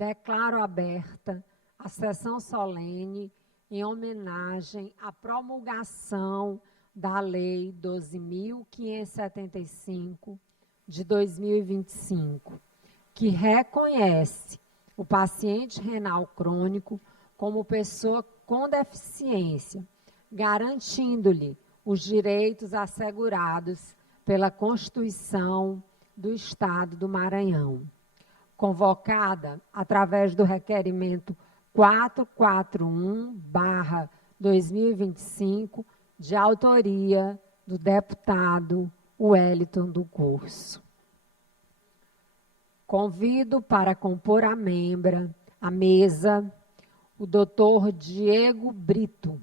declaro aberta a sessão solene em homenagem à promulgação da Lei 12.575, de 2025, que reconhece o paciente renal crônico como pessoa com deficiência, garantindo-lhe os direitos assegurados pela Constituição do Estado do Maranhão, convocada através do requerimento 441/2025, de autoria do deputado Wellington do Curso. Convido para compor a mesa o doutor Diego Brito,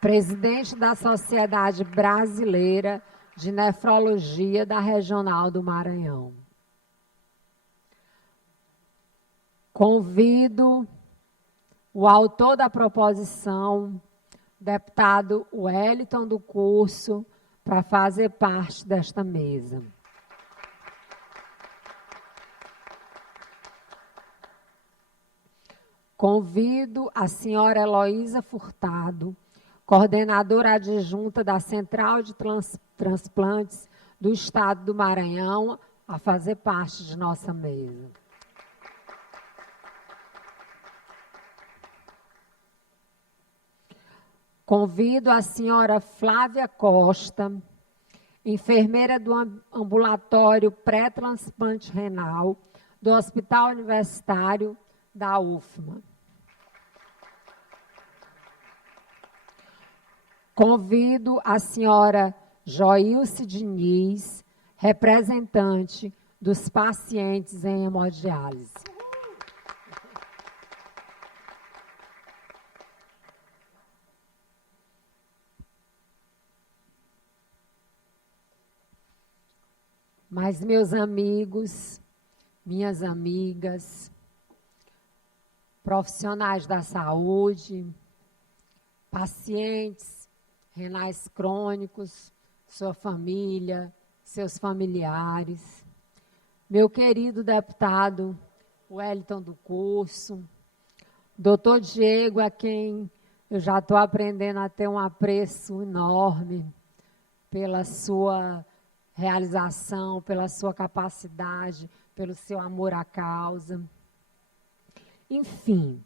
presidente da Sociedade Brasileira de Nefrologia da Regional do Maranhão. Convido o autor da proposição, deputado Wellington do Curso, para fazer parte desta mesa. Convido a senhora Heloísa Furtado, coordenadora adjunta da Central de Transplantes do Estado do Maranhão, a fazer parte de nossa mesa. Convido a senhora Flávia Costa, enfermeira do ambulatório pré-transplante renal do Hospital Universitário da UFMA. Convido a senhora Joilce Diniz, representante dos pacientes em hemodiálise. Mas, meus amigos, minhas amigas, profissionais da saúde, pacientes renais crônicos, sua família, seus familiares, meu querido deputado Wellington do Curso, doutor Diego, a quem eu já estou aprendendo a ter um apreço enorme pela sua realização, pela sua capacidade, pelo seu amor à causa. Enfim,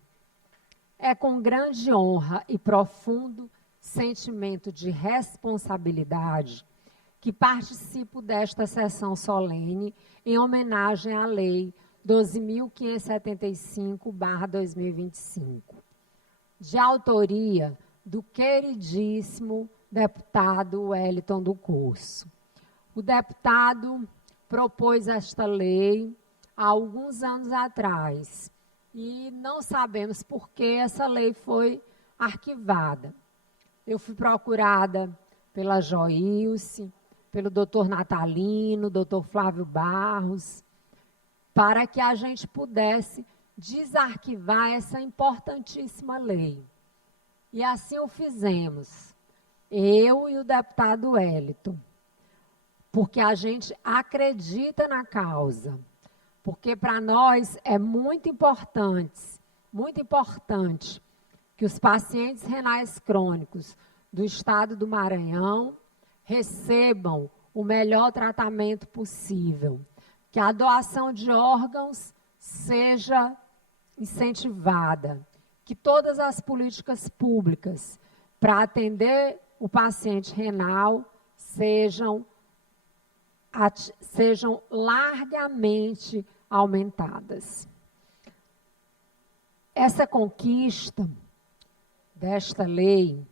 é com grande honra e profundo sentimento de responsabilidade que participo desta sessão solene em homenagem à Lei 12.575/2025, de autoria do queridíssimo deputado Wellington do Curso. O deputado propôs esta lei há alguns anos atrás e não sabemos por que essa lei foi arquivada. Eu fui procurada pela Joilce, pelo doutor Natalino, doutor Flávio Barros, para que a gente pudesse desarquivar essa importantíssima lei. E assim o fizemos, eu e o deputado Wellington, porque a gente acredita na causa, porque para nós é muito importante que os pacientes renais crônicos do Estado do Maranhão recebam o melhor tratamento possível, que a doação de órgãos seja incentivada, que todas as políticas públicas para atender o paciente renal sejam largamente aumentadas. Essa conquista desta lei,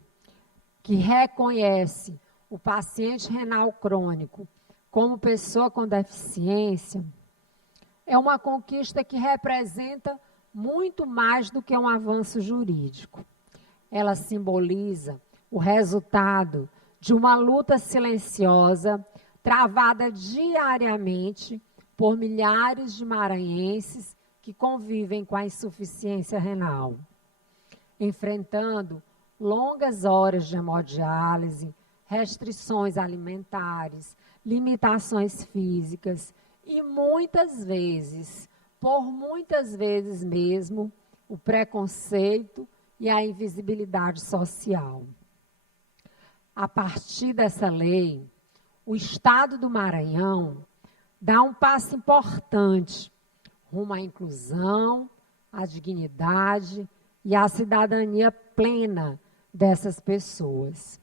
que reconhece o paciente renal crônico como pessoa com deficiência, é uma conquista que representa muito mais do que um avanço jurídico. Ela simboliza o resultado de uma luta silenciosa, travada diariamente por milhares de maranhenses que convivem com a insuficiência renal, enfrentando longas horas de hemodiálise, restrições alimentares, limitações físicas e, muitas vezes, por muitas vezes mesmo o preconceito e a invisibilidade social. A partir dessa lei, o Estado do Maranhão dá um passo importante rumo à inclusão, à dignidade e à cidadania plena dessas pessoas.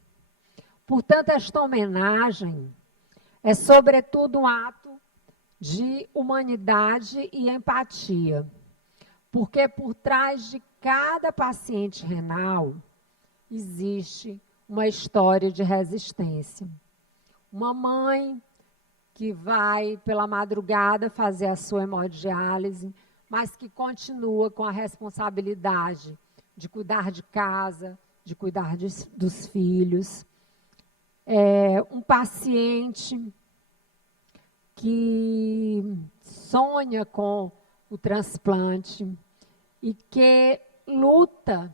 Portanto, esta homenagem é, sobretudo, um ato de humanidade e empatia, porque por trás de cada paciente renal existe uma história de resistência. Uma mãe que vai pela madrugada fazer a sua hemodiálise, mas que continua com a responsabilidade de cuidar de casa, de cuidar dos filhos. Um paciente que sonha com o transplante e que luta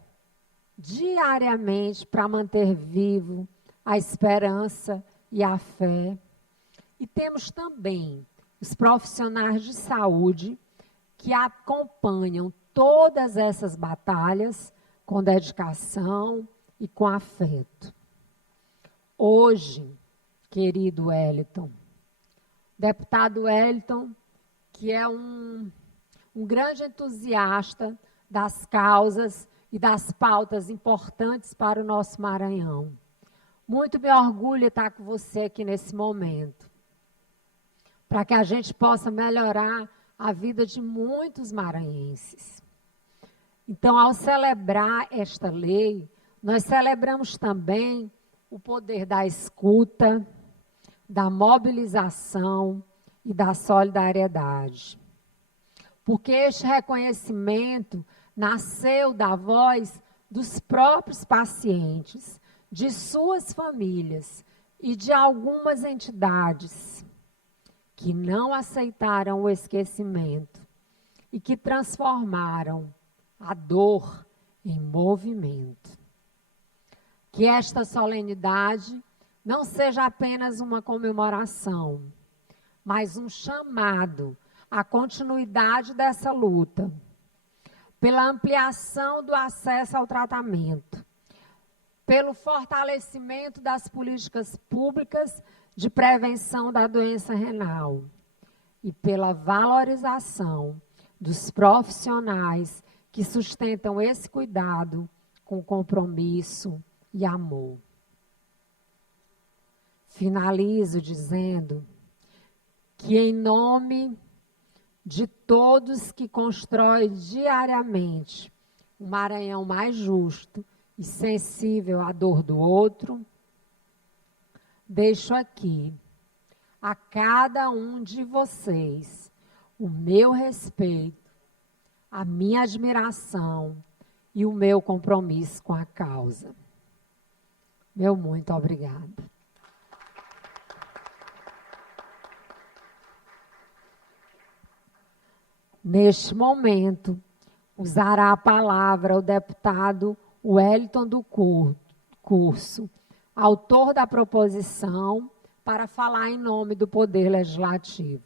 diariamente para manter vivo a esperança e a fé. E temos também os profissionais de saúde que acompanham todas essas batalhas com dedicação e com afeto. Hoje, querido Wellington, deputado Wellington, que é um grande entusiasta das causas e das pautas importantes para o nosso Maranhão. Muito me orgulho estar com você aqui nesse momento, para que a gente possa melhorar a vida de muitos maranhenses. Então, ao celebrar esta lei, nós celebramos também o poder da escuta, da mobilização e da solidariedade. Porque este reconhecimento nasceu da voz dos próprios pacientes, de suas famílias e de algumas entidades que não aceitaram o esquecimento e que transformaram a dor em movimento. Que esta solenidade não seja apenas uma comemoração, mas um chamado à continuidade dessa luta, pela ampliação do acesso ao tratamento, pelo fortalecimento das políticas públicas de prevenção da doença renal e pela valorização dos profissionais que sustentam esse cuidado com compromisso e amor. Finalizo dizendo que, em nome de todos que constroem diariamente um Maranhão mais justo e sensível à dor do outro, deixo aqui a cada um de vocês o meu respeito, a minha admiração e o meu compromisso com a causa. Meu muito obrigada. Neste momento, usará a palavra o deputado Wellington do Curso, autor da proposição, para falar em nome do Poder Legislativo.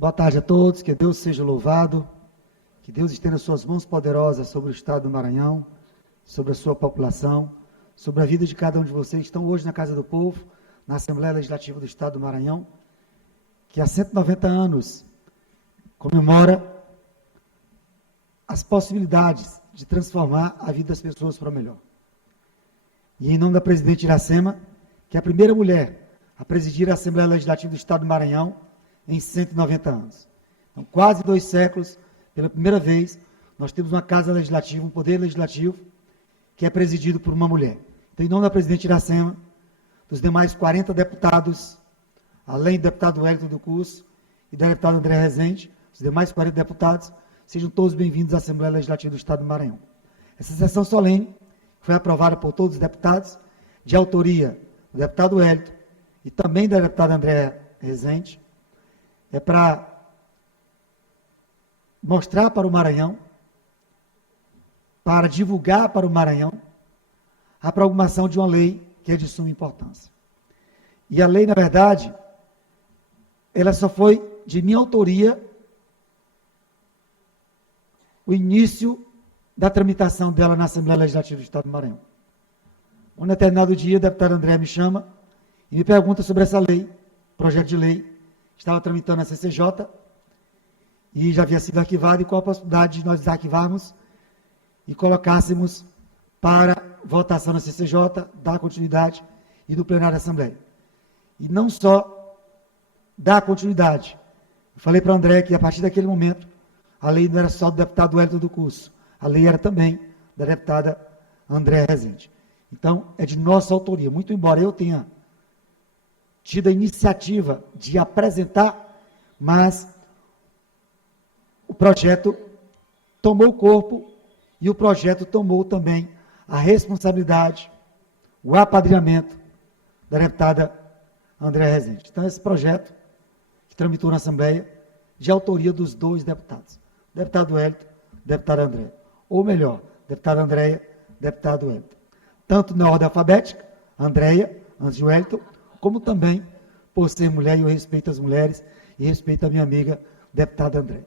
Boa tarde a todos, que Deus seja louvado, que Deus estenda suas mãos poderosas sobre o estado do Maranhão, sobre a sua população, sobre a vida de cada um de vocês que estão hoje na Casa do Povo, na Assembleia Legislativa do Estado do Maranhão, que há 190 anos comemora as possibilidades de transformar a vida das pessoas para o melhor. E em nome da presidente Iracema, que é a primeira mulher a presidir a Assembleia Legislativa do Estado do Maranhão, em 190 anos. Então, quase 2 séculos, pela primeira vez, nós temos uma Casa Legislativa, um Poder Legislativo, que é presidido por uma mulher. Então, em nome da presidente Iracema, dos demais 40 deputados, além do deputado Wellington do Curso e da deputada André Rezende, os demais 40 deputados, sejam todos bem-vindos à Assembleia Legislativa do Estado do Maranhão. Essa sessão solene foi aprovada por todos os deputados, de autoria do deputado Wellington e também da deputada Andréa Rezende, é para mostrar para o Maranhão, para divulgar para o Maranhão a promulgação de uma lei que é de suma importância. E a lei, na verdade, ela só foi de minha autoria o início da tramitação dela na Assembleia Legislativa do Estado do Maranhão. Um determinado dia, a deputada Andréa me chama e me pergunta sobre essa lei, projeto de lei, que estava tramitando na CCJ, e já havia sido arquivado, e qual a possibilidade de nós desarquivarmos e colocássemos para votação na CCJ, dar continuidade e do plenário da Assembleia. E não só dar continuidade. Eu falei para o André que, a partir daquele momento, a lei não era só do deputado Wellington do Curso, a lei era também da deputada Andréa Rezende. Então, é de nossa autoria, muito embora eu tenha tido a iniciativa de apresentar, mas o projeto tomou corpo e o projeto tomou também a responsabilidade, o apadrinhamento da deputada Andréa Rezende. Então, esse projeto, que tramitou na Assembleia, de autoria dos dois deputados, deputado Wellington, deputada Andréa. Ou melhor, deputada Andréa, deputado Wellington. Tanto na ordem alfabética, Andréa, antes de Wellington, como também por ser mulher, e eu respeito as mulheres, e respeito a minha amiga, deputada Andréa.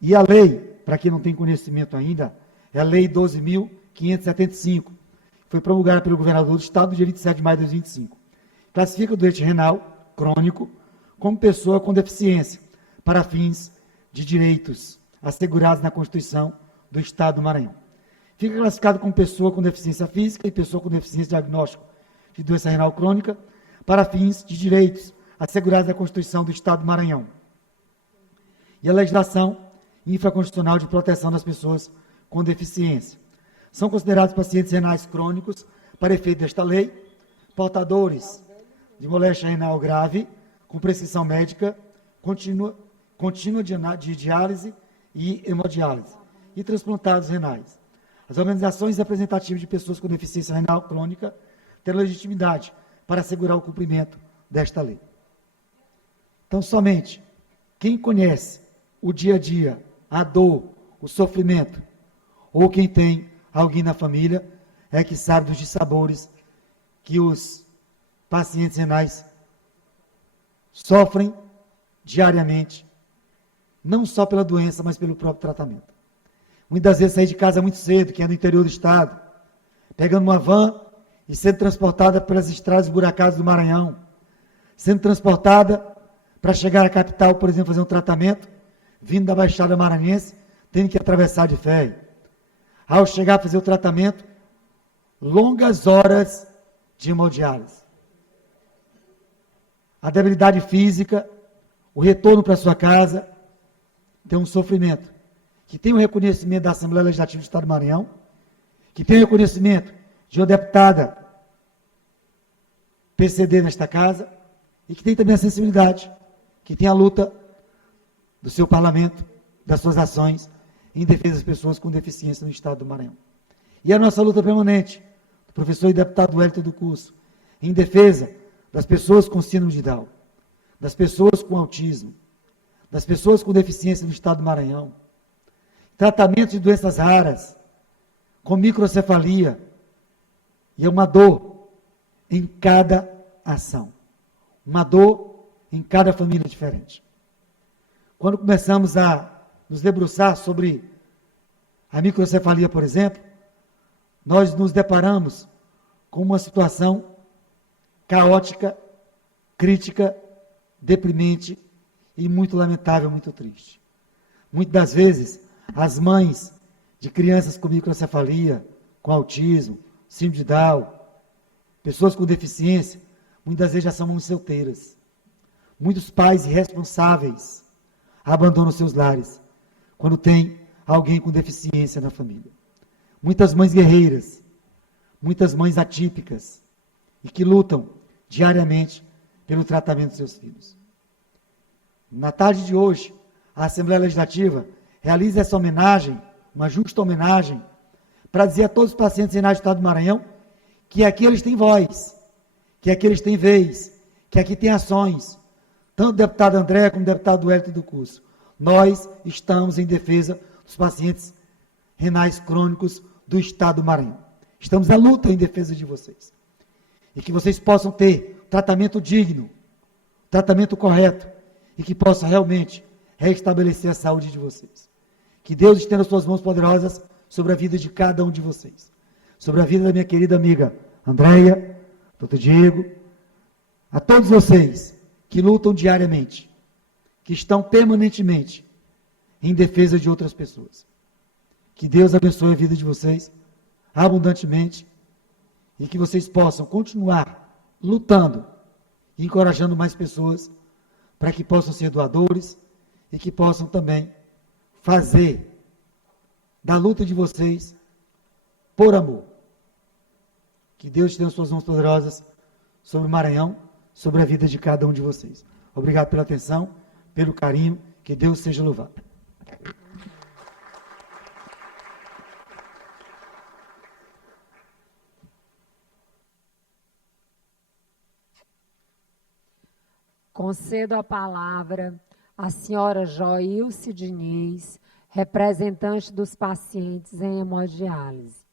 E a lei, para quem não tem conhecimento ainda, é a Lei 12.575, que foi promulgada pelo governador do Estado no dia 27 de maio de 2025. Classifica o doente renal crônico como pessoa com deficiência, para fins de direitos assegurados na Constituição do Estado do Maranhão. Fica classificado como pessoa com deficiência física e pessoa com deficiência diagnóstico de doença renal crônica, para fins de direitos assegurados na Constituição do Estado do Maranhão. E a legislação infraconstitucional de proteção das pessoas com deficiência. São considerados pacientes renais crônicos, para efeito desta lei, portadores de moléstia renal grave, com prescrição médica contínua de diálise e hemodiálise, e transplantados renais. As organizações representativas de pessoas com deficiência renal crônica terão legitimidade para assegurar o cumprimento desta lei. Então, somente quem conhece o dia a dia, a dor, o sofrimento, ou quem tem alguém na família, é que sabe dos dissabores que os pacientes renais sofrem diariamente, não só pela doença, mas pelo próprio tratamento. Muitas vezes sair de casa muito cedo, que é no interior do estado, pegando uma van e sendo transportada pelas estradas esburacadas do Maranhão, sendo transportada para chegar à capital, por exemplo, fazer um tratamento, vindo da Baixada Maranhense, tendo que atravessar de ferry. Ao chegar a fazer o tratamento, longas horas de hemodiálise. A debilidade física, o retorno para sua casa, tem um sofrimento, que tem o reconhecimento da Assembleia Legislativa do Estado do Maranhão, que tem o reconhecimento de uma deputada PCD nesta casa, e que tem também a sensibilidade, que tem a luta do seu parlamento, das suas ações, em defesa das pessoas com deficiência no Estado do Maranhão. E a nossa luta permanente, do professor e deputado Wellington do Curso, em defesa das pessoas com síndrome de Down, das pessoas com autismo, das pessoas com deficiência no Estado do Maranhão, tratamento de doenças raras, com microcefalia, e é uma dor em cada ação, uma dor em cada família diferente. Quando começamos a nos debruçar sobre a microcefalia, por exemplo, nós nos deparamos com uma situação caótica, crítica, deprimente e muito lamentável, muito triste. Muitas das vezes, as mães de crianças com microcefalia, com autismo, síndrome de Down, pessoas com deficiência, muitas vezes já são mães solteiras. Muitos pais irresponsáveis abandonam seus lares quando tem alguém com deficiência na família. Muitas mães guerreiras, muitas mães atípicas e que lutam diariamente pelo tratamento dos seus filhos. Na tarde de hoje, a Assembleia Legislativa realize essa homenagem, uma justa homenagem, para dizer a todos os pacientes renais do Estado do Maranhão que aqui eles têm voz, que aqui eles têm vez, que aqui tem ações, tanto do deputado André como do deputado Wellington do Curso. Nós estamos em defesa dos pacientes renais crônicos do Estado do Maranhão. Estamos à luta em defesa de vocês. E que vocês possam ter tratamento digno, tratamento correto, e que possam realmente restabelecer a saúde de vocês. Que Deus estenda suas mãos poderosas sobre a vida de cada um de vocês. Sobre a vida da minha querida amiga Andréia, Dr. Diego, a todos vocês que lutam diariamente, que estão permanentemente em defesa de outras pessoas. Que Deus abençoe a vida de vocês abundantemente e que vocês possam continuar lutando e encorajando mais pessoas para que possam ser doadores e que possam também fazer da luta de vocês por amor. Que Deus tenha suas mãos poderosas sobre o Maranhão, sobre a vida de cada um de vocês. Obrigado pela atenção, pelo carinho, que Deus seja louvado. Concedo a palavra à senhora Joilce Diniz, representante dos pacientes em hemodiálise.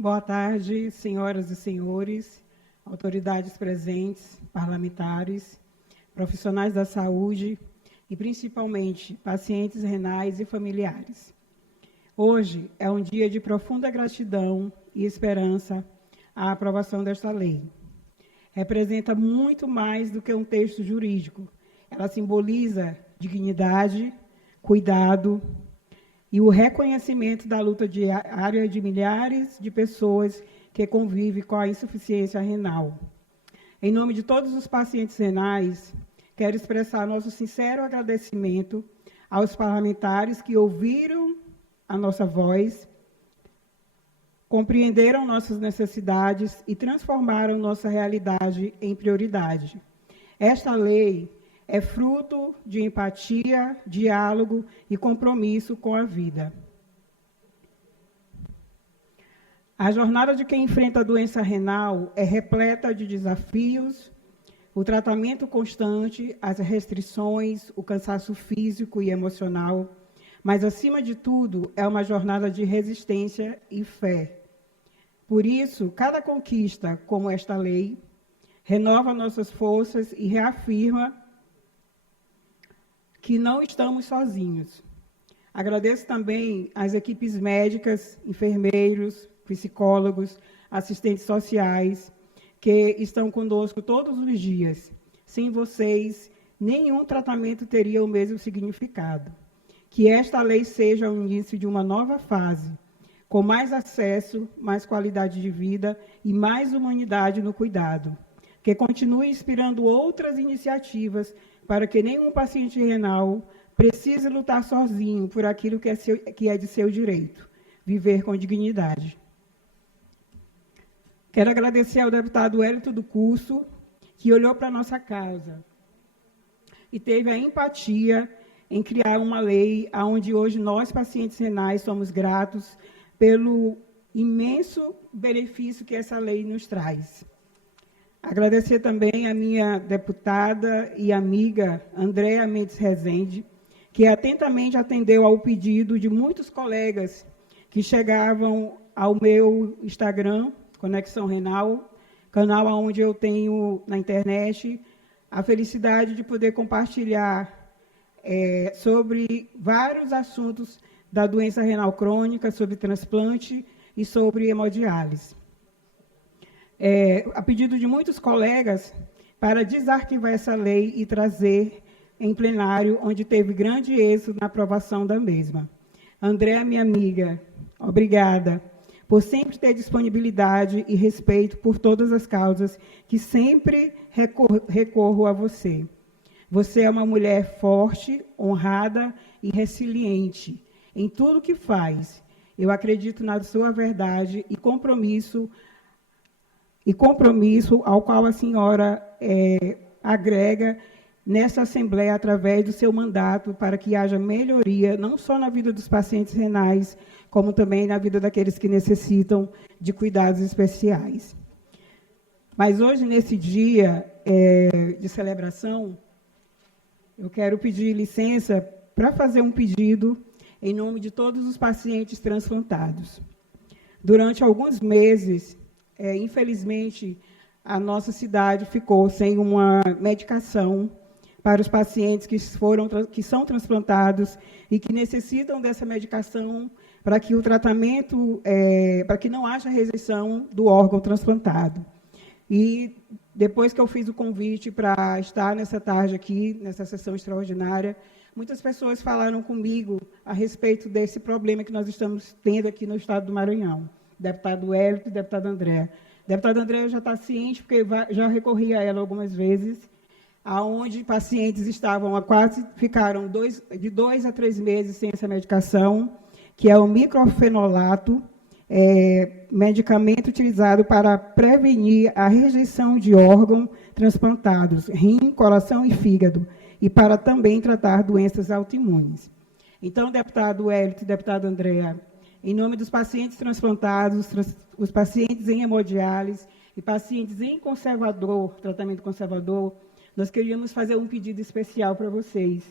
Boa tarde, senhoras e senhores, autoridades presentes, parlamentares, profissionais da saúde e, principalmente, pacientes renais e familiares. Hoje é um dia de profunda gratidão e esperança à aprovação desta lei. Representa muito mais do que um texto jurídico. Ela simboliza dignidade, cuidado, e o reconhecimento da luta diária de milhares de pessoas que convivem com a insuficiência renal. Em nome de todos os pacientes renais, quero expressar nosso sincero agradecimento aos parlamentares que ouviram a nossa voz, compreenderam nossas necessidades e transformaram nossa realidade em prioridade. Esta lei é fruto de empatia, diálogo e compromisso com a vida. A jornada de quem enfrenta a doença renal é repleta de desafios, o tratamento constante, as restrições, o cansaço físico e emocional, mas, acima de tudo, é uma jornada de resistência e fé. Por isso, cada conquista, como esta lei, renova nossas forças e reafirma que não estamos sozinhos. Agradeço também às equipes médicas, enfermeiros, psicólogos, assistentes sociais, que estão conosco todos os dias. Sem vocês, nenhum tratamento teria o mesmo significado. Que esta lei seja o início de uma nova fase, com mais acesso, mais qualidade de vida e mais humanidade no cuidado. Que continue inspirando outras iniciativas para que nenhum paciente renal precise lutar sozinho por aquilo que é de seu direito, viver com dignidade. Quero agradecer ao deputado Wellington do Curso, que olhou para a nossa causa e teve a empatia em criar uma lei onde hoje nós, pacientes renais, somos gratos pelo imenso benefício que essa lei nos traz. Agradecer também a minha deputada e amiga Andréa Mendes Rezende, que atentamente atendeu ao pedido de muitos colegas que chegavam ao meu Instagram, Conexão Renal, canal onde eu tenho na internet a felicidade de poder compartilhar sobre vários assuntos da doença renal crônica, sobre transplante e sobre hemodiálise. A pedido de muitos colegas, para desarquivar essa lei e trazer em plenário, onde teve grande êxito na aprovação da mesma. Andréa, minha amiga, Obrigada por sempre ter disponibilidade e respeito por todas as causas que sempre recorro a você. Você é uma mulher forte, honrada e resiliente em tudo que faz. Eu acredito na sua verdade e compromisso ao qual a senhora agrega nessa Assembleia através do seu mandato para que haja melhoria, não só na vida dos pacientes renais, como também na vida daqueles que necessitam de cuidados especiais. Mas hoje, nesse dia de celebração, eu quero pedir licença para fazer um pedido em nome de todos os pacientes transplantados. Durante alguns meses, infelizmente, a nossa cidade ficou sem uma medicação para os pacientes que são transplantados e que necessitam dessa medicação para que o tratamento, para que não haja rejeição do órgão transplantado. E depois que eu fiz o convite para estar nessa tarde aqui, nessa sessão extraordinária, muitas pessoas falaram comigo a respeito desse problema que nós estamos tendo aqui no estado do Maranhão. Deputado Wellington e deputado André. Deputado André já está ciente, porque já recorri a ela algumas vezes, aonde pacientes ficaram de 2 a 3 meses sem essa medicação, que é o microfenolato, medicamento utilizado para prevenir a rejeição de órgãos transplantados, rim, coração e fígado, e para também tratar doenças autoimunes. Então, deputado Wellington e deputado André, em nome dos pacientes transplantados, os pacientes em hemodiálise e pacientes em tratamento conservador, nós queríamos fazer um pedido especial para vocês,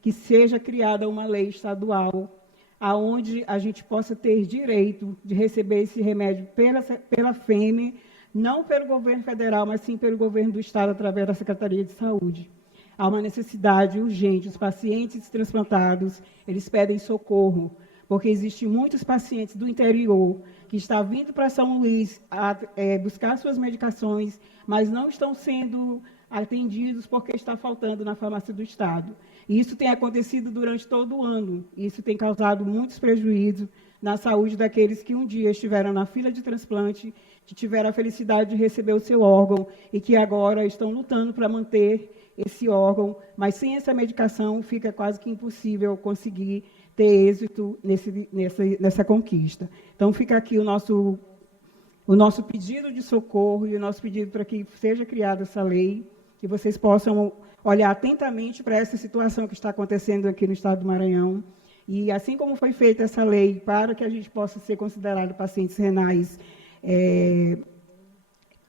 que seja criada uma lei estadual, aonde a gente possa ter direito de receber esse remédio pela FEME, não pelo governo federal, mas sim pelo governo do estado, através da Secretaria de Saúde. Há uma necessidade urgente. Os pacientes transplantados, eles pedem socorro, porque existem muitos pacientes do interior que estão vindo para São Luís buscar suas medicações, mas não estão sendo atendidos porque está faltando na farmácia do estado. E isso tem acontecido durante todo o ano. Isso tem causado muitos prejuízos na saúde daqueles que um dia estiveram na fila de transplante, que tiveram a felicidade de receber o seu órgão e que agora estão lutando para manter esse órgão, mas sem essa medicação fica quase que impossível conseguir ter êxito nessa conquista. Então, fica aqui o nosso pedido de socorro e o nosso pedido para que seja criada essa lei, que vocês possam olhar atentamente para essa situação que está acontecendo aqui no estado do Maranhão. E, assim como foi feita essa lei para que a gente possa ser considerado pacientes renais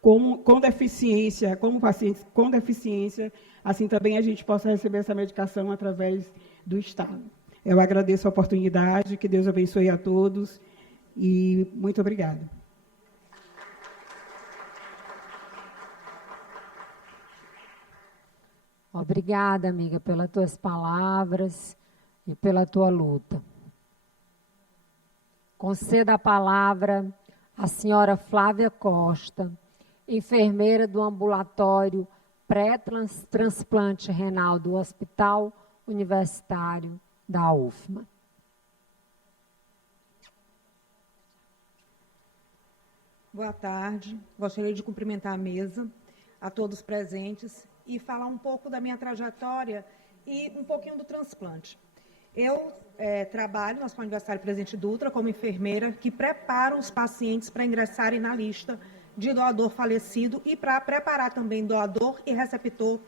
com deficiência, como pacientes com deficiência, assim também a gente possa receber essa medicação através do estado. Eu agradeço a oportunidade, que Deus abençoe a todos e muito obrigada. Obrigada, amiga, pelas tuas palavras e pela tua luta. Conceda a palavra à senhora Flávia Costa, enfermeira do ambulatório pré-transplante renal do Hospital Universitário da UFMA. Boa tarde. Gostaria de cumprimentar a mesa, a todos presentes e falar um pouco da minha trajetória e um pouquinho do transplante. Eu trabalho no Hospital Universitário Presidente Dutra como enfermeira que prepara os pacientes para ingressarem na lista de doador falecido e para preparar também doador e receptor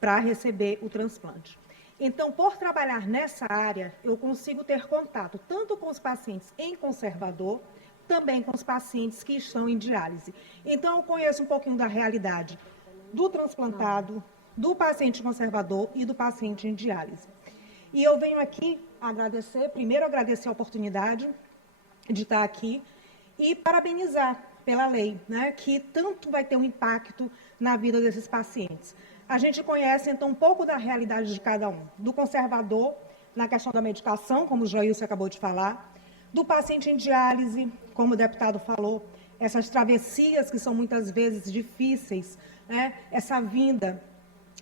para receber o transplante. Então, por trabalhar nessa área, eu consigo ter contato tanto com os pacientes em conservador, também com os pacientes que estão em diálise. Então, eu conheço um pouquinho da realidade do transplantado, do paciente conservador e do paciente em diálise. E eu venho aqui primeiro agradecer a oportunidade de estar aqui e parabenizar pela lei, né, que tanto vai ter um impacto na vida desses pacientes. A gente conhece, então, um pouco da realidade de cada um. Do conservador, na questão da medicação, como o Joilson acabou de falar, do paciente em diálise, como o deputado falou, essas travessias que são muitas vezes difíceis, né, essa vinda.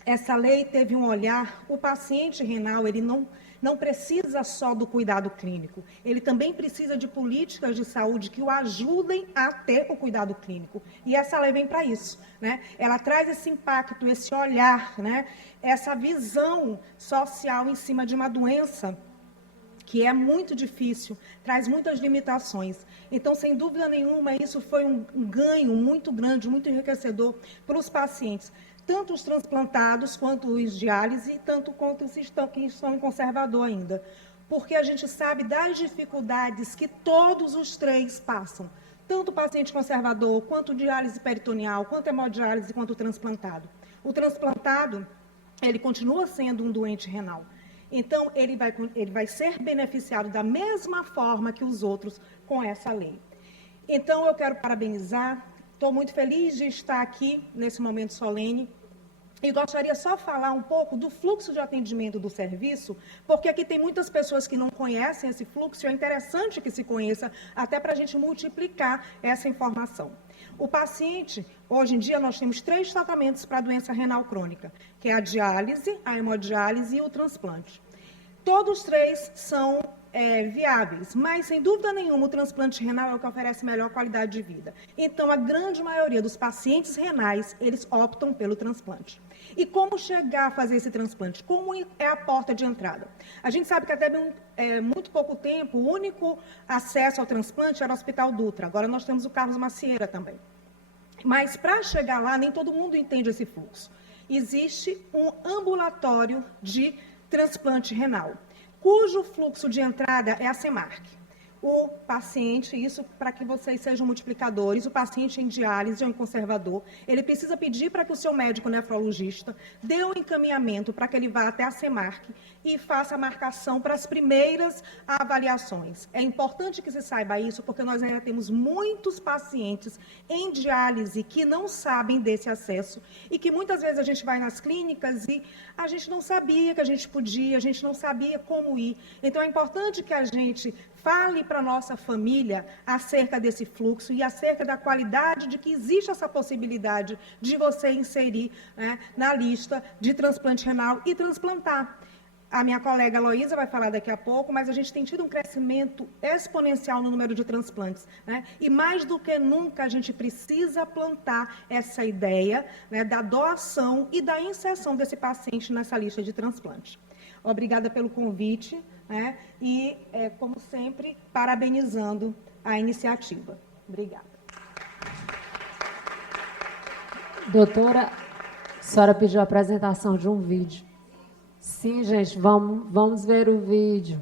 Essa lei teve um olhar, o paciente renal, ele não não precisa só do cuidado clínico, ele também precisa de políticas de saúde que o ajudem a ter o cuidado clínico. E essa lei vem para isso, né? Ela traz esse impacto, esse olhar, né? Essa visão social em cima de uma doença que é muito difícil, traz muitas limitações. Então, sem dúvida nenhuma, isso foi um ganho muito grande, muito enriquecedor para os pacientes, tanto os transplantados, quanto os diálise, tanto quanto os que estão em conservador ainda. Porque a gente sabe das dificuldades que todos os três passam, tanto o paciente conservador, quanto o diálise peritoneal, quanto a hemodiálise, quanto o transplantado. O transplantado, ele continua sendo um doente renal. Então, ele vai ser beneficiado da mesma forma que os outros com essa lei. Então, eu quero parabenizar, estou muito feliz de estar aqui nesse momento solene, e gostaria só de falar um pouco do fluxo de atendimento do serviço, porque aqui tem muitas pessoas que não conhecem esse fluxo, e é interessante que se conheça, até para a gente multiplicar essa informação. O paciente, hoje em dia, nós temos 3 tratamentos para a doença renal crônica, que é a diálise, a hemodiálise e o transplante. Todos 3 são viáveis, mas, sem dúvida nenhuma, o transplante renal é o que oferece melhor qualidade de vida. Então, a grande maioria dos pacientes renais, eles optam pelo transplante. E como chegar a fazer esse transplante? Como é a porta de entrada? A gente sabe que até muito pouco tempo, o único acesso ao transplante era o Hospital Dutra. Agora nós temos o Carlos Macieira também. Mas, para chegar lá, nem todo mundo entende esse fluxo. Existe um ambulatório de transplante renal, cujo fluxo de entrada é a Semarc. O paciente, isso para que vocês sejam multiplicadores, o paciente em diálise ou em conservador, ele precisa pedir para que o seu médico nefrologista dê um encaminhamento para que ele vá até a Semarc e faça a marcação para as primeiras avaliações. É importante que se saiba isso, porque nós ainda temos muitos pacientes em diálise que não sabem desse acesso e que muitas vezes a gente vai nas clínicas e a gente não sabia que a gente podia, a gente não sabia como ir. Então, é importante que a gente fale para a nossa família acerca desse fluxo e acerca da qualidade de que existe essa possibilidade de você inserir, né, na lista de transplante renal e transplantar. A minha colega Heloísa vai falar daqui a pouco, mas a gente tem tido um crescimento exponencial no número de transplantes, né? E mais do que nunca a gente precisa plantar essa ideia, né, da doação e da inserção desse paciente nessa lista de transplante. Obrigada pelo convite, né? E, como sempre, parabenizando a iniciativa. Obrigada. Doutora, a senhora pediu a apresentação de um vídeo. Sim, gente, vamos ver o vídeo.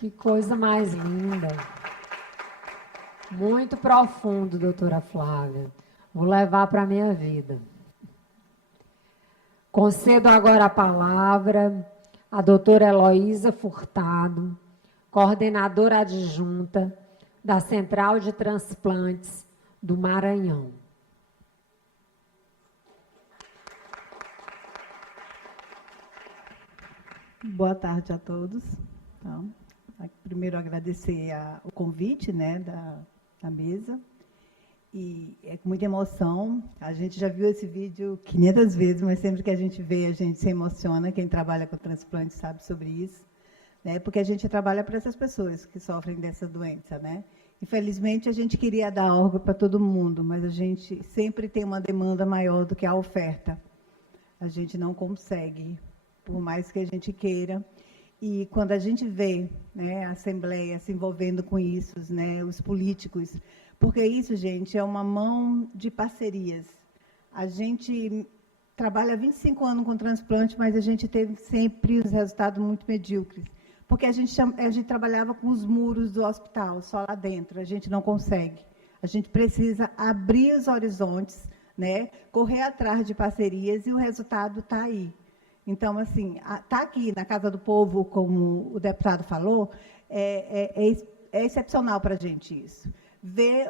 Que coisa mais linda. Muito profundo, doutora Flávia. Vou levar para a minha vida. Concedo agora a palavra à doutora Heloísa Furtado, coordenadora adjunta da Central de Transplantes do Maranhão. Boa tarde a todos. Então, primeiro agradecer o convite, né, da mesa. E é com muita emoção. A gente já viu esse vídeo 500 vezes, mas sempre que a gente vê, a gente se emociona. Quem trabalha com transplante sabe sobre isso, né? Porque a gente trabalha para essas pessoas que sofrem dessa doença, né? Infelizmente, a gente queria dar órgão para todo mundo, mas a gente sempre tem uma demanda maior do que a oferta. A gente não consegue, por mais que a gente queira. E quando a gente vê, né, a Assembleia se envolvendo com isso, né, os políticos, porque isso, gente, é uma mão de parcerias. A gente trabalha 25 anos com transplante, mas a gente teve sempre os resultados muito medíocres. Porque a gente trabalhava com os muros do hospital, só lá dentro, a gente não consegue. A gente precisa abrir os horizontes, né, correr atrás de parcerias e o resultado está aí. Então, assim, está aqui na Casa do Povo, como o deputado falou, é excepcional para a gente isso. Ver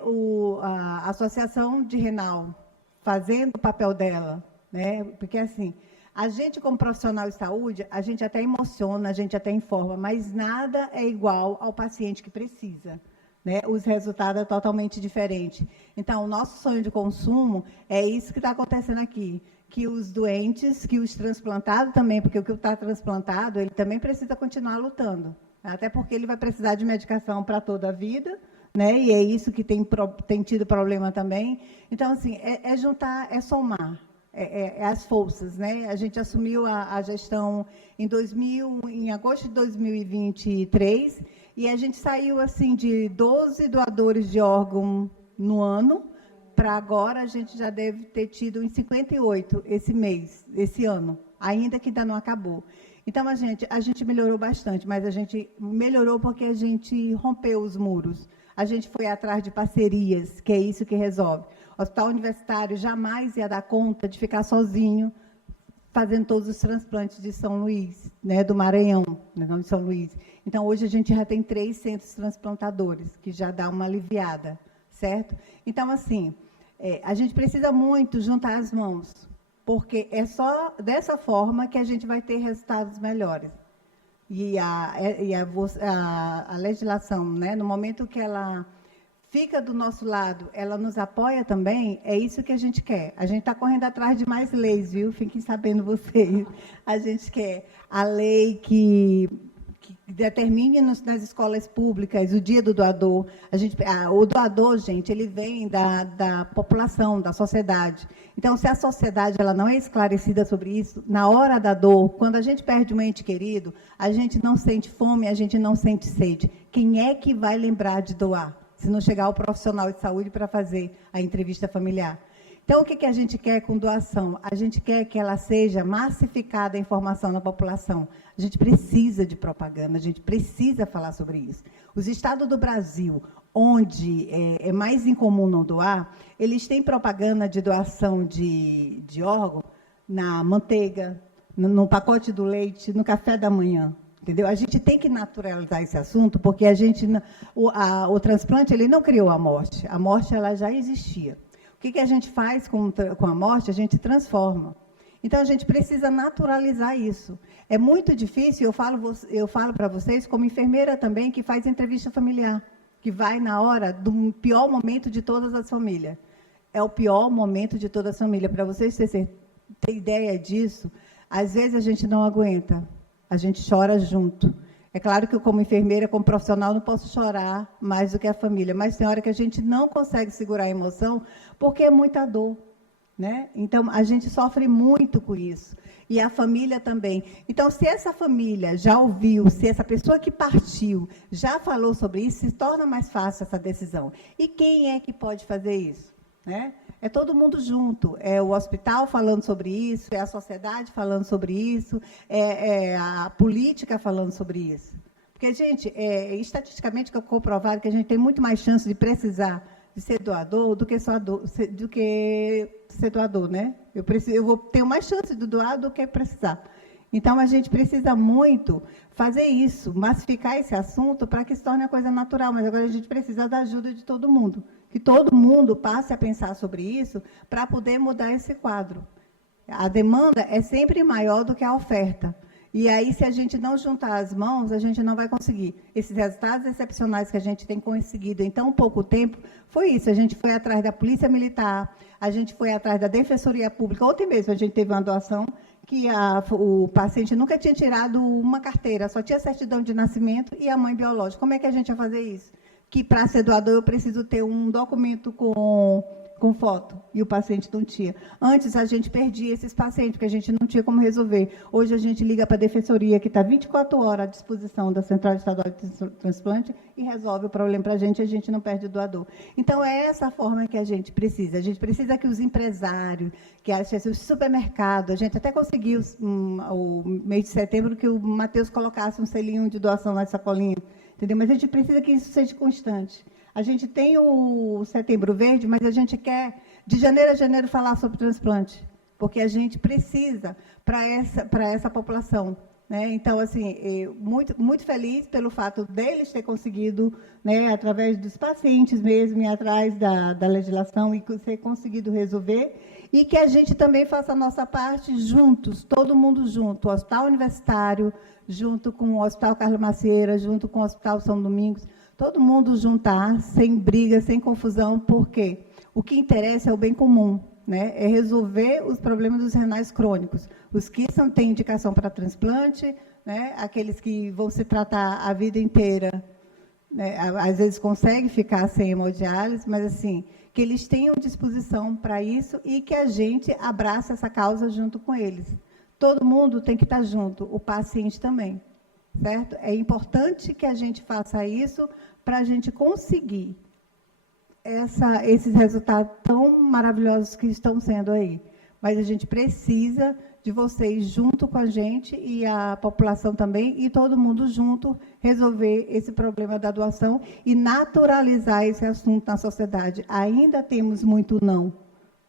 a Associação de Renal fazendo o papel dela, né? Porque, assim, a gente, como profissional de saúde, a gente até emociona, a gente até informa, mas nada é igual ao paciente que precisa, né? Os resultados é totalmente diferente. Então, o nosso sonho de consumo é isso que está acontecendo aqui, que os doentes, que os transplantados também, porque o que está transplantado, ele também precisa continuar lutando, até porque ele vai precisar de medicação para toda a vida, né? E é isso que tem tido problema também. Então, assim, é juntar, é somar, as forças, né? A gente assumiu a gestão em agosto de 2023, e a gente saiu, assim, de 12 doadores de órgão no ano, para agora a gente já deve ter tido em 58 esse ano, ainda que ainda não acabou. Então, a gente melhorou bastante, mas a gente melhorou porque a gente rompeu os muros. A gente foi atrás de parcerias, que é isso que resolve. O Hospital Universitário jamais ia dar conta de ficar sozinho fazendo todos os transplantes de São Luís, né, do Maranhão, não de São Luís. Então, hoje a gente já tem 3 centros transplantadores, que já dá uma aliviada, certo? Então, assim, a gente precisa muito juntar as mãos, porque é só dessa forma que a gente vai ter resultados melhores. E a legislação, né, no momento que ela fica do nosso lado, ela nos apoia também, é isso que a gente quer. A gente está correndo atrás de mais leis, viu? Fiquem sabendo vocês. A gente quer a lei que determine nas escolas públicas o dia do doador. O doador, gente, ele vem da população, da sociedade. Então, se a sociedade ela não é esclarecida sobre isso, na hora da dor, quando a gente perde um ente querido, a gente não sente fome, a gente não sente sede. Quem é que vai lembrar de doar, se não chegar o profissional de saúde para fazer a entrevista familiar? Então, o que a gente quer com doação? A gente quer que ela seja massificada a informação na população. A gente precisa de propaganda, a gente precisa falar sobre isso. Os estados do Brasil, onde é mais incomum não doar, eles têm propaganda de doação de órgão na manteiga, no pacote do leite, no café da manhã. Entendeu? A gente tem que naturalizar esse assunto, porque o transplante ele não criou a morte ela já existia. O que a gente faz com a morte? A gente transforma. Então, a gente precisa naturalizar isso. É muito difícil, eu falo para vocês, como enfermeira também, que faz entrevista familiar, que vai na hora do pior momento de todas as famílias. É o pior momento de todas as famílias. Para vocês terem ideia disso, às vezes a gente não aguenta, a gente chora junto. É claro que eu, como enfermeira, como profissional, não posso chorar mais do que a família, mas tem hora que a gente não consegue segurar a emoção, porque é muita dor, né? Então, a gente sofre muito com isso. E a família também. Então, se essa família já ouviu, se essa pessoa que partiu já falou sobre isso, se torna mais fácil essa decisão. E quem é que pode fazer isso, né? É todo mundo junto, é o hospital falando sobre isso, é a sociedade falando sobre isso, é a política falando sobre isso. Porque, gente, estatisticamente é comprovado que a gente tem muito mais chance de precisar de ser doador do que ser doador, né? Eu tenho mais chance de doar do que precisar. Então, a gente precisa muito fazer isso, massificar esse assunto para que se torne uma coisa natural, mas agora a gente precisa da ajuda de todo mundo, que todo mundo passe a pensar sobre isso para poder mudar esse quadro. A demanda é sempre maior do que a oferta. E aí, se a gente não juntar as mãos, a gente não vai conseguir. Esses resultados excepcionais que a gente tem conseguido em tão pouco tempo, foi isso. A gente foi atrás da Polícia Militar, a gente foi atrás da Defensoria Pública. Ontem mesmo a gente teve uma doação que o paciente nunca tinha tirado uma carteira, só tinha certidão de nascimento e a mãe biológica. Como é que a gente vai fazer isso? Que para ser doador eu preciso ter um documento com foto, e o paciente não tinha. Antes, a gente perdia esses pacientes, porque a gente não tinha como resolver. Hoje, a gente liga para a Defensoria, que está 24 horas à disposição da Central Estadual de Transplante, e resolve o problema para a gente não perde o doador. Então, é essa forma que a gente precisa. A gente precisa que os empresários, que os supermercados, a gente até conseguiu, o mês de setembro, que o Matheus colocasse um selinho de doação na sacolinha, entendeu? Mas a gente precisa que isso seja constante. A gente tem o Setembro Verde, mas a gente quer, de janeiro a janeiro, falar sobre transplante, porque a gente precisa para essa população. Né? Então, assim, muito, muito feliz pelo fato deles ter conseguido, né, através dos pacientes mesmo, ir atrás da legislação e ter conseguido resolver, e que a gente também faça a nossa parte juntos, todo mundo junto, o Hospital Universitário, junto com o Hospital Carlos Macieira, junto com o Hospital São Domingos, todo mundo juntar, sem briga, sem confusão, porque o que interessa é o bem comum, né? É resolver os problemas dos renais crônicos. Os que têm indicação para transplante, né? Aqueles que vão se tratar a vida inteira, né? Às vezes conseguem ficar sem hemodiálise, mas assim, que eles tenham disposição para isso e que a gente abrace essa causa junto com eles. Todo mundo tem que estar junto, o paciente também. Certo? É importante que a gente faça isso para a gente conseguir esses resultados tão maravilhosos que estão sendo aí. Mas a gente precisa de vocês junto com a gente e a população também, e todo mundo junto resolver esse problema da doação e naturalizar esse assunto na sociedade. Ainda temos muito não,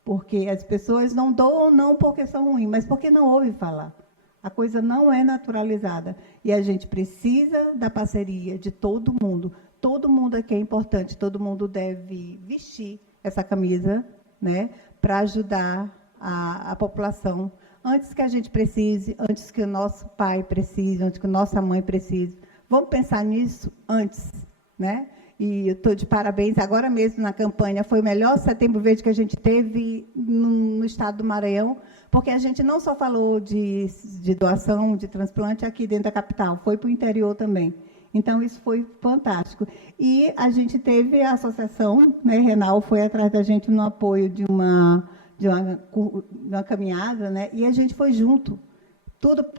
porque as pessoas não doam não porque são ruins, mas porque não ouvem falar. A coisa não é naturalizada. E a gente precisa da parceria de todo mundo. Todo mundo aqui é importante, todo mundo deve vestir essa camisa, né, para ajudar a população. Antes que a gente precise, antes que o nosso pai precise, antes que a nossa mãe precise. Vamos pensar nisso antes, né? E eu estou de parabéns. Agora mesmo na campanha, foi o melhor Setembro Verde que a gente teve no estado do Maranhão, porque a gente não só falou de doação, de transplante aqui dentro da capital, foi para o interior também. Então, isso foi fantástico. E a gente teve a associação, né, Renal foi atrás da gente no apoio de uma caminhada, né, e a gente foi junto.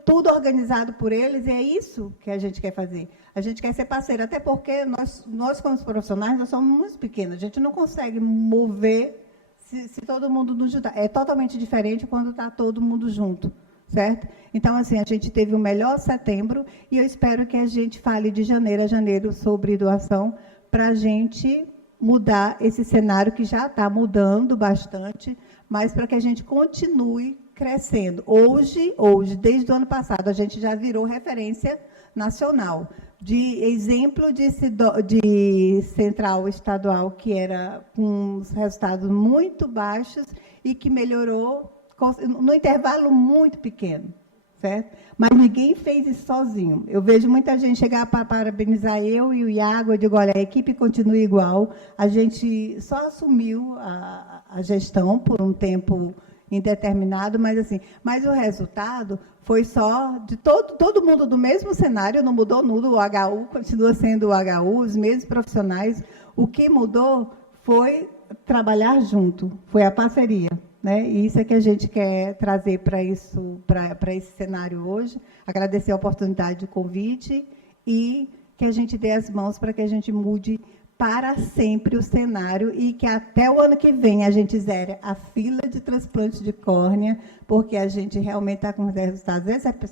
Tudo organizado por eles, e é isso que a gente quer fazer. A gente quer ser parceiro, até porque nós como profissionais, nós somos muito pequenos, a gente não consegue mover se todo mundo nos ajudar. É totalmente diferente quando está todo mundo junto, certo? Então, assim, a gente teve o melhor setembro, e eu espero que a gente fale de janeiro a janeiro sobre doação, para a gente mudar esse cenário que já está mudando bastante, mas para que a gente continue crescendo. Hoje, desde o ano passado, a gente já virou referência nacional, de exemplo de central estadual, que era com os resultados muito baixos e que melhorou no intervalo muito pequeno, certo? Mas ninguém fez isso sozinho. Eu vejo muita gente chegar para parabenizar eu e o Iago, eu digo, olha, a equipe continua igual, a gente só assumiu a gestão por um tempo indeterminado, mas o resultado foi só de todo mundo do mesmo cenário, não mudou nada, o HU continua sendo o HU, os mesmos profissionais. O que mudou foi trabalhar junto, foi a parceria, né? E isso é que a gente quer trazer para esse cenário hoje. Agradecer a oportunidade do convite e que a gente dê as mãos para que a gente mude para sempre o cenário e que até o ano que vem a gente zere a fila de transplante de córnea, porque a gente realmente está com resultados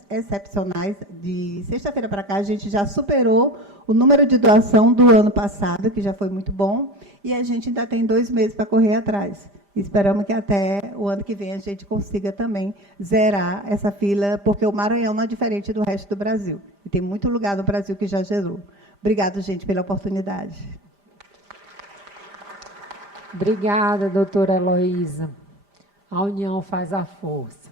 excepcionais. De sexta-feira para cá, a gente já superou o número de doação do ano passado, que já foi muito bom, e a gente ainda tem 2 meses para correr atrás. Esperamos que até o ano que vem a gente consiga também zerar essa fila, porque o Maranhão não é diferente do resto do Brasil. E tem muito lugar no Brasil que já gerou. Obrigada, gente, pela oportunidade. Obrigada, doutora Heloísa. A união faz a força.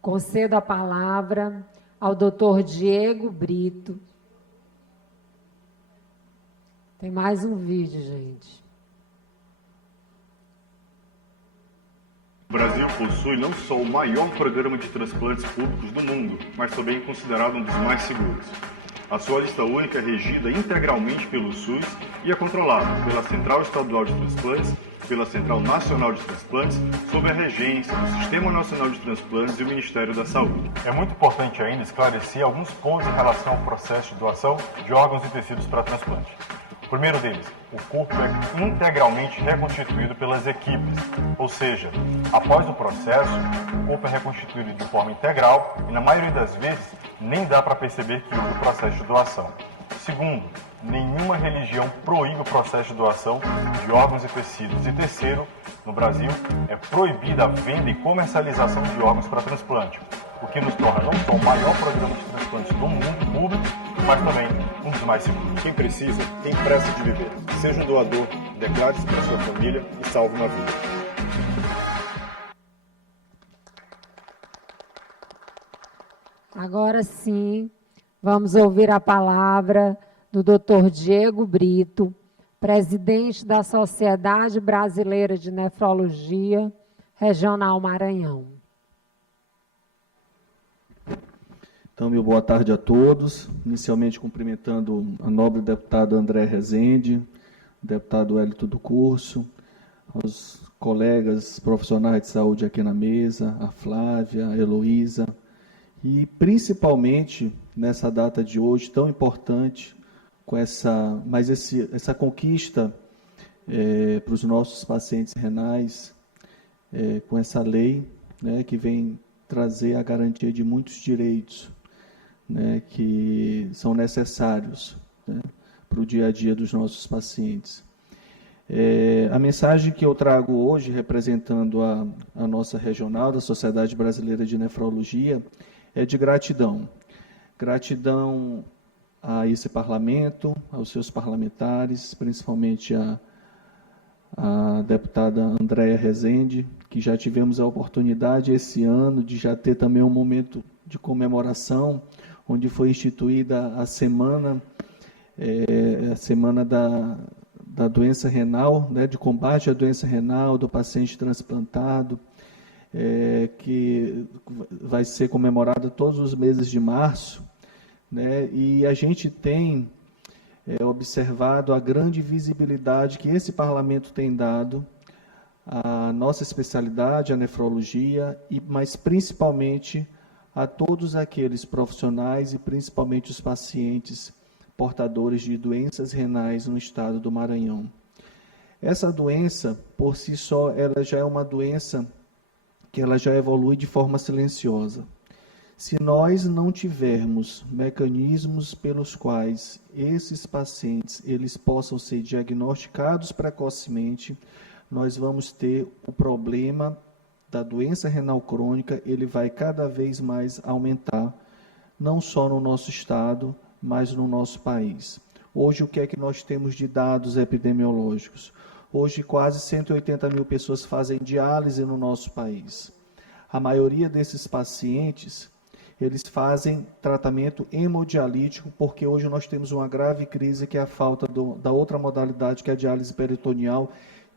Concedo a palavra ao doutor Diego Brito. Tem mais um vídeo, gente. O Brasil possui não só o maior programa de transplantes públicos do mundo, mas também considerado um dos mais seguros. A sua lista única é regida integralmente pelo SUS e é controlada pela Central Estadual de Transplantes, pela Central Nacional de Transplantes, sob a regência do Sistema Nacional de Transplantes e o Ministério da Saúde. É muito importante ainda esclarecer alguns pontos em relação ao processo de doação de órgãos e tecidos para transplante. O primeiro deles, o corpo é integralmente reconstituído pelas equipes, ou seja, após o processo, o corpo é reconstituído de forma integral e, na maioria das vezes, nem dá para perceber que houve o processo de doação. Segundo, nenhuma religião proíbe o processo de doação de órgãos e tecidos. E terceiro, no Brasil, é proibida a venda e comercialização de órgãos para transplante, o que nos torna não só o maior programa de transplantes do mundo público, mas também um dos mais seguros. Quem precisa, tem pressa de viver. Seja um doador, declare-se para sua família e salve uma vida. Agora sim, vamos ouvir a palavra do Dr. Diego Brito, presidente da Sociedade Brasileira de Nefrologia, Regional Maranhão. Então, meu boa tarde a todos. Inicialmente cumprimentando a nobre deputada André Rezende, o deputado Wellington do Curso, os colegas profissionais de saúde aqui na mesa, a Flávia, a Heloísa, e principalmente nessa data de hoje tão importante, com essa conquista para os nossos pacientes renais, com essa lei, né, que vem trazer a garantia de muitos direitos, né, que são necessários, né, para o dia a dia dos nossos pacientes. A mensagem que eu trago hoje, representando a nossa regional da Sociedade Brasileira de Nefrologia, é de gratidão. Gratidão a esse parlamento, aos seus parlamentares, principalmente a deputada Andréa Rezende, que já tivemos a oportunidade esse ano de já ter também um momento de comemoração, onde foi instituída a semana da doença renal, né, de combate à doença renal do paciente transplantado, que vai ser comemorada todos os meses de março, né, e a gente tem observado a grande visibilidade que esse parlamento tem dado à nossa especialidade, a nefrologia, mas principalmente a todos aqueles profissionais e principalmente os pacientes portadores de doenças renais no estado do Maranhão. Essa doença, por si só, ela já é uma doença que ela já evolui de forma silenciosa. Se nós não tivermos mecanismos pelos quais esses pacientes eles possam ser diagnosticados precocemente, nós vamos ter o problema da doença renal crônica, ele vai cada vez mais aumentar, não só no nosso estado, mas no nosso país. Hoje, o que é que nós temos de dados epidemiológicos? Hoje, quase 180 mil pessoas fazem diálise no nosso país. A maioria desses pacientes, eles fazem tratamento hemodialítico, porque hoje nós temos uma grave crise, que é a falta da outra modalidade, que é a diálise peritoneal,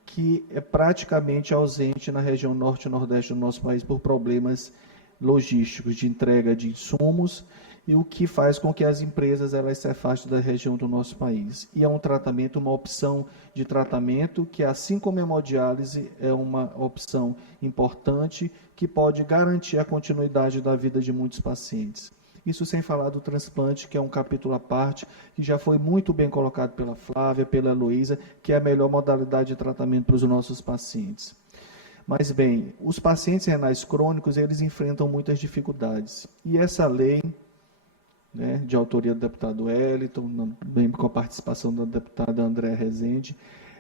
que é praticamente ausente na região norte e nordeste do nosso país por problemas logísticos, de entrega de insumos e o que faz com que as empresas elas se afastem da região do nosso país. E é um tratamento, uma opção de tratamento que, assim como a hemodiálise, é uma opção importante que pode garantir a continuidade da vida de muitos pacientes. Isso sem falar do transplante, que é um capítulo à parte, que já foi muito bem colocado pela Flávia, pela Heloísa, que é a melhor modalidade de tratamento para os nossos pacientes. Mas, bem, os pacientes renais crônicos, eles enfrentam muitas dificuldades. E essa lei, né, de autoria do deputado Wellington, bem com a participação da deputada Andréa Rezende,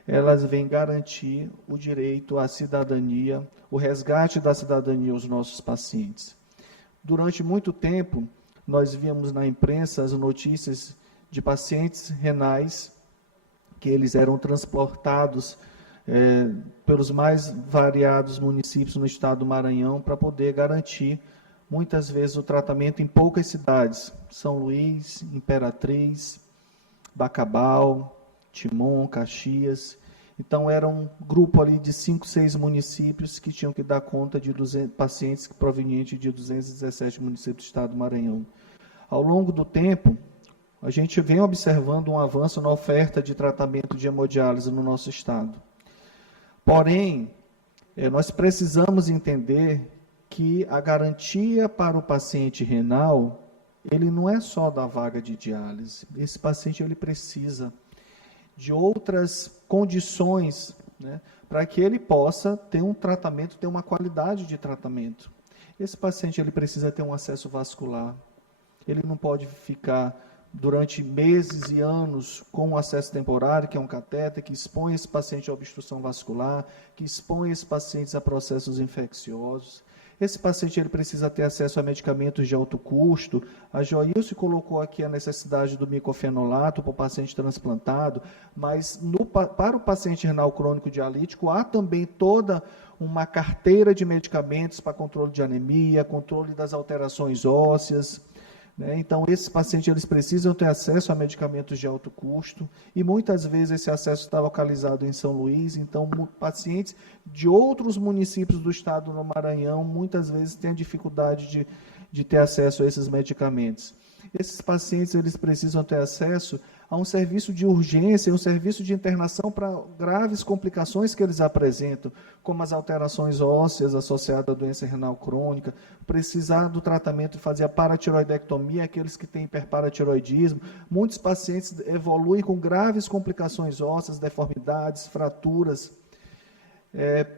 elas vêm garantir o direito à cidadania, o resgate da cidadania aos nossos pacientes. Durante muito tempo, nós víamos na imprensa as notícias de pacientes renais que eles eram transportados pelos mais variados municípios no estado do Maranhão para poder garantir, muitas vezes, o tratamento em poucas cidades. São Luís, Imperatriz, Bacabal, Timon, Caxias. Então, era um grupo ali de 5, 6 municípios que tinham que dar conta de pacientes provenientes de 217 municípios do estado do Maranhão. Ao longo do tempo, a gente vem observando um avanço na oferta de tratamento de hemodiálise no nosso estado. Porém, nós precisamos entender que a garantia para o paciente renal, ele não é só da vaga de diálise. Esse paciente ele precisa de outras condições, né, para que ele possa ter um tratamento, ter uma qualidade de tratamento. Esse paciente ele precisa ter um acesso vascular. Ele não pode ficar durante meses e anos com um acesso temporário, que é um catéter, que expõe esse paciente à obstrução vascular, que expõe esse paciente a processos infecciosos. Esse paciente ele precisa ter acesso a medicamentos de alto custo. A Joilce colocou aqui a necessidade do micofenolato para o paciente transplantado, mas para o paciente renal crônico dialítico, há também toda uma carteira de medicamentos para controle de anemia, controle das alterações ósseas. Então, esses pacientes eles precisam ter acesso a medicamentos de alto custo e muitas vezes esse acesso está localizado em São Luís, então pacientes de outros municípios do estado do Maranhão muitas vezes têm a dificuldade de ter acesso a esses medicamentos. Esses pacientes eles precisam ter acesso a um serviço de urgência, um serviço de internação para graves complicações que eles apresentam, como as alterações ósseas associadas à doença renal crônica, precisar do tratamento de fazer a paratiroidectomia, aqueles que têm hiperparatiroidismo. Muitos pacientes evoluem com graves complicações ósseas, deformidades, fraturas,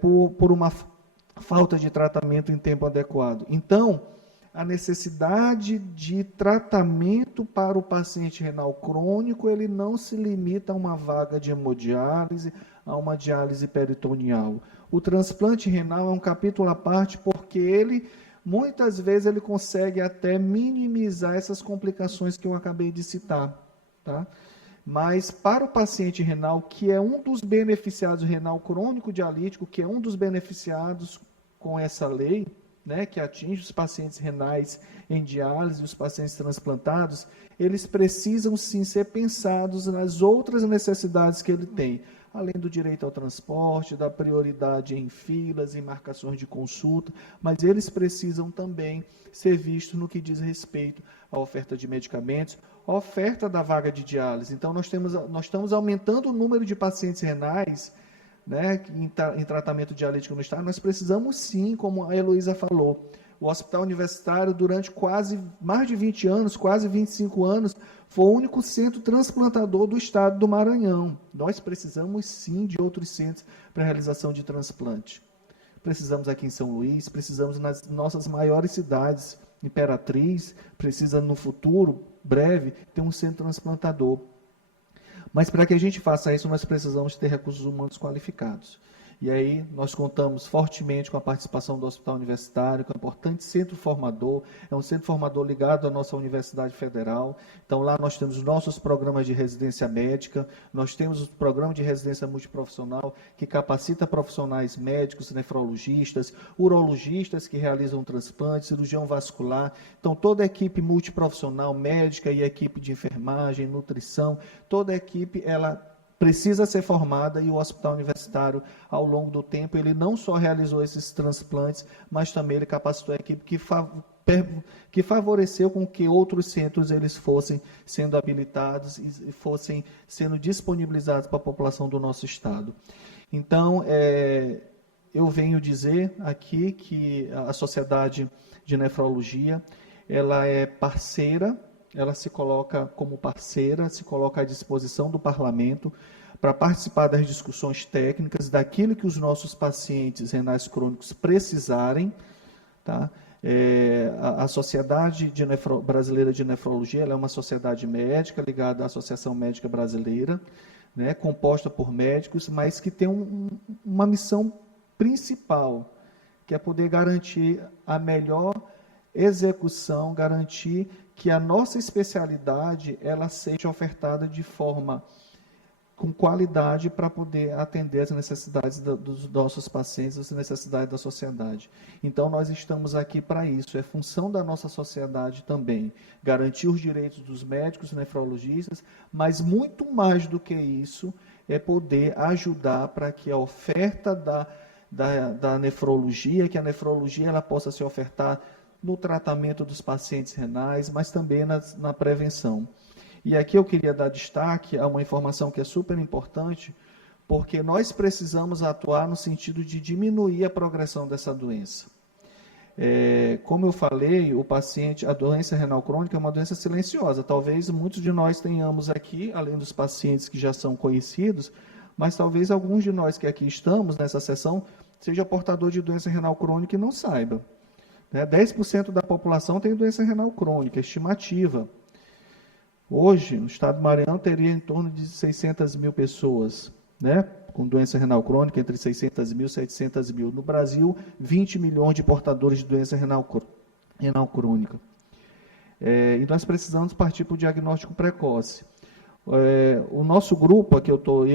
por uma falta de tratamento em tempo adequado. Então, a necessidade de tratamento para o paciente renal crônico, ele não se limita a uma vaga de hemodiálise, a uma diálise peritoneal. O transplante renal é um capítulo à parte, porque ele, muitas vezes, ele consegue até minimizar essas complicações que eu acabei de citar, tá? Mas para o paciente renal, que é um dos beneficiados, renal crônico dialítico, que é um dos beneficiados com essa lei, né, que atinge os pacientes renais em diálise, os pacientes transplantados, eles precisam sim ser pensados nas outras necessidades que ele tem, além do direito ao transporte, da prioridade em filas, em marcações de consulta, mas eles precisam também ser vistos no que diz respeito à oferta de medicamentos, à oferta da vaga de diálise. Então, nós estamos aumentando o número de pacientes renais, né, em tratamento dialítico no estado. Nós precisamos sim, como a Heloísa falou, o Hospital Universitário, durante mais de 20 anos, quase 25 anos, foi o único centro transplantador do estado do Maranhão. Nós precisamos sim de outros centros para realização de transplante. Precisamos aqui em São Luís, precisamos nas nossas maiores cidades. Imperatriz precisa, no futuro, breve, ter um centro transplantador. Mas para que a gente faça isso, nós precisamos ter recursos humanos qualificados. E aí nós contamos fortemente com a participação do Hospital Universitário, que é um importante centro formador, é um centro formador ligado à nossa Universidade Federal. Então lá nós temos os nossos programas de residência médica, nós temos o programa de residência multiprofissional, que capacita profissionais médicos, nefrologistas, urologistas que realizam transplante, cirurgião vascular. Então toda a equipe multiprofissional médica e a equipe de enfermagem, nutrição, toda a equipe, ela precisa ser formada, e o Hospital Universitário, ao longo do tempo, ele não só realizou esses transplantes, mas também ele capacitou a equipe que que favoreceu com que outros centros eles fossem sendo habilitados e fossem sendo disponibilizados para a população do nosso estado. Então, eu venho dizer aqui que a Sociedade de Nefrologia, ela é parceira, ela se coloca como parceira, se coloca à disposição do parlamento para participar das discussões técnicas, daquilo que os nossos pacientes renais crônicos precisarem, tá? A Sociedade Brasileira de Nefrologia, ela é uma sociedade médica ligada à Associação Médica Brasileira, né, composta por médicos, mas que tem uma missão principal, que é poder garantir a melhor execução, garantir que a nossa especialidade ela seja ofertada de forma com qualidade para poder atender as necessidades dos nossos pacientes, as necessidades da sociedade. Então, nós estamos aqui para isso, é função da nossa sociedade também, garantir os direitos dos médicos, nefrologistas, mas muito mais do que isso, é poder ajudar para que a oferta da nefrologia, que a nefrologia ela possa se ofertar no tratamento dos pacientes renais, mas também na prevenção. E aqui eu queria dar destaque a uma informação que é super importante, porque nós precisamos atuar no sentido de diminuir a progressão dessa doença. Como eu falei, a doença renal crônica é uma doença silenciosa. Talvez muitos de nós tenhamos aqui, além dos pacientes que já são conhecidos, mas talvez alguns de nós que aqui estamos nessa sessão seja portador de doença renal crônica e não saiba. 10% da população tem doença renal crônica, estimativa. Hoje, no estado do Maranhão, teria em torno de 600 mil pessoas, né, com doença renal crônica, entre 600 mil e 700 mil. No Brasil, 20 milhões de portadores de doença renal crônica. E nós precisamos partir para o diagnóstico precoce. O nosso grupo, aqui eu estou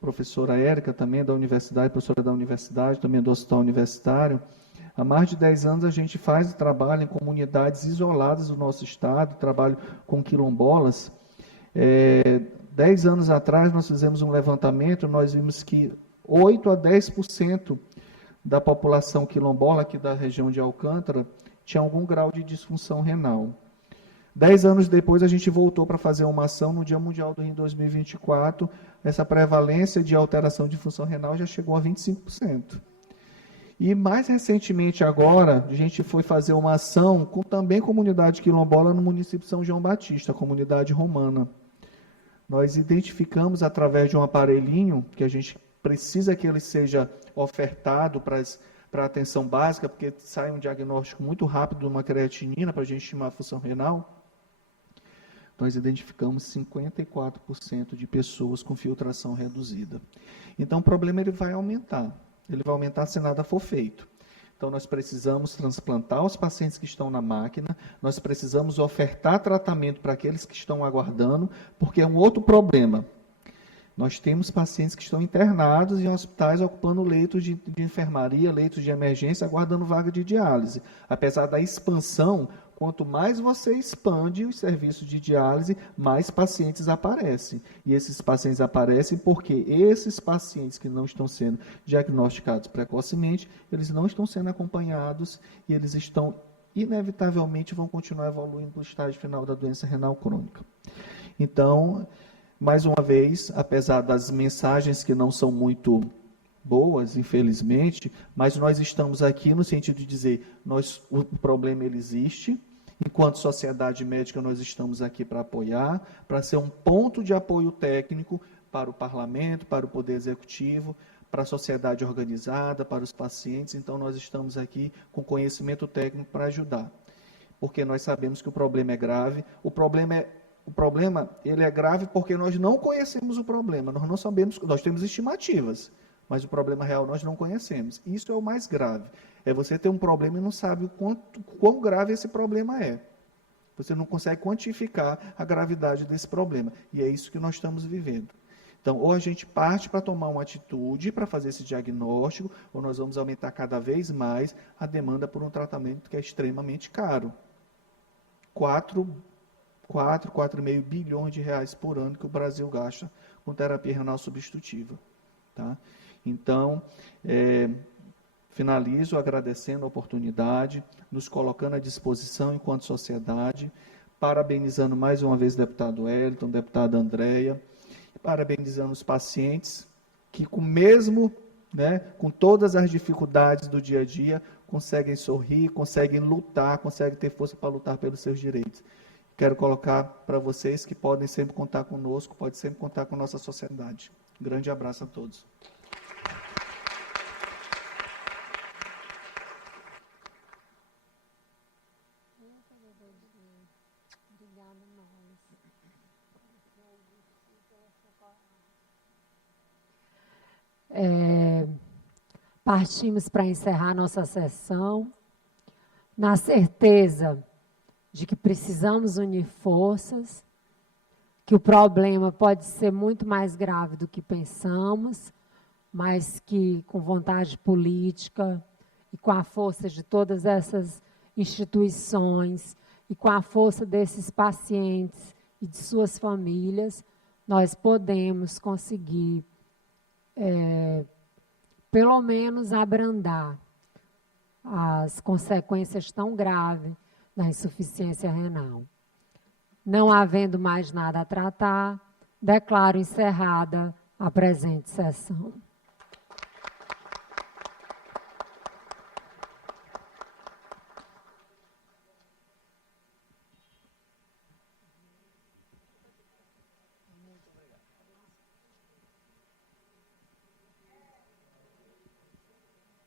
professora Érica também da universidade, professora da universidade, também do hospital universitário. Há mais de 10 anos a gente faz trabalho em comunidades isoladas do nosso estado, trabalho com quilombolas. 10 anos atrás nós fizemos um levantamento, nós vimos que 8 a 10% da população quilombola aqui da região de Alcântara tinha algum grau de disfunção renal. 10 anos depois a gente voltou para fazer uma ação no Dia Mundial do Rim 2024, essa prevalência de alteração de função renal já chegou a 25%. E mais recentemente agora, a gente foi fazer uma ação com também comunidade quilombola no município de São João Batista, a comunidade romana. Nós identificamos através de um aparelhinho, que a gente precisa que ele seja ofertado para a atenção básica, porque sai um diagnóstico muito rápido de uma creatinina para a gente estimar a função renal. Nós identificamos 54% de pessoas com filtração reduzida. Então, o problema ele vai aumentar. Ele vai aumentar se nada for feito. Então, nós precisamos transplantar os pacientes que estão na máquina, nós precisamos ofertar tratamento para aqueles que estão aguardando, porque é um outro problema. Nós temos pacientes que estão internados em hospitais ocupando leitos de enfermaria, leitos de emergência, aguardando vaga de diálise. Apesar da expansão, quanto mais você expande os serviços de diálise, mais pacientes aparecem. E esses pacientes aparecem porque esses pacientes que não estão sendo diagnosticados precocemente, eles não estão sendo acompanhados e eles estão, inevitavelmente, vão continuar evoluindo para o estágio final da doença renal crônica. Então, mais uma vez, apesar das mensagens que não são muito boas, infelizmente, mas nós estamos aqui no sentido de dizer, o problema ele existe. Enquanto sociedade médica, nós estamos aqui para apoiar, para ser um ponto de apoio técnico para o parlamento, para o poder executivo, para a sociedade organizada, para os pacientes. Então, nós estamos aqui com conhecimento técnico para ajudar, porque nós sabemos que o problema é grave. O problema ele é grave porque nós não conhecemos o problema, nós não sabemos, nós temos estimativas, mas o problema real nós não conhecemos. Isso é o mais grave. É você ter um problema e não sabe quão grave esse problema é. Você não consegue quantificar a gravidade desse problema. E é isso que nós estamos vivendo. Então, ou a gente parte para tomar uma atitude para fazer esse diagnóstico, ou nós vamos aumentar cada vez mais a demanda por um tratamento que é extremamente caro. 4,5 bilhões de reais por ano que o Brasil gasta com terapia renal substitutiva. Tá? Então, Finalizo agradecendo a oportunidade, nos colocando à disposição enquanto sociedade, parabenizando mais uma vez o deputado Wellington, deputada Andréia, parabenizando os pacientes que, com todas as dificuldades do dia a dia, conseguem sorrir, conseguem lutar, conseguem ter força para lutar pelos seus direitos. Quero colocar para vocês que podem sempre contar conosco, podem sempre contar com a nossa sociedade. Um grande abraço a todos. Partimos para encerrar nossa sessão, na certeza de que precisamos unir forças, que o problema pode ser muito mais grave do que pensamos, mas que com vontade política e com a força de todas essas instituições e com a força desses pacientes e de suas famílias, nós podemos conseguir pelo menos abrandar as consequências tão graves da insuficiência renal. Não havendo mais nada a tratar, declaro encerrada a presente sessão.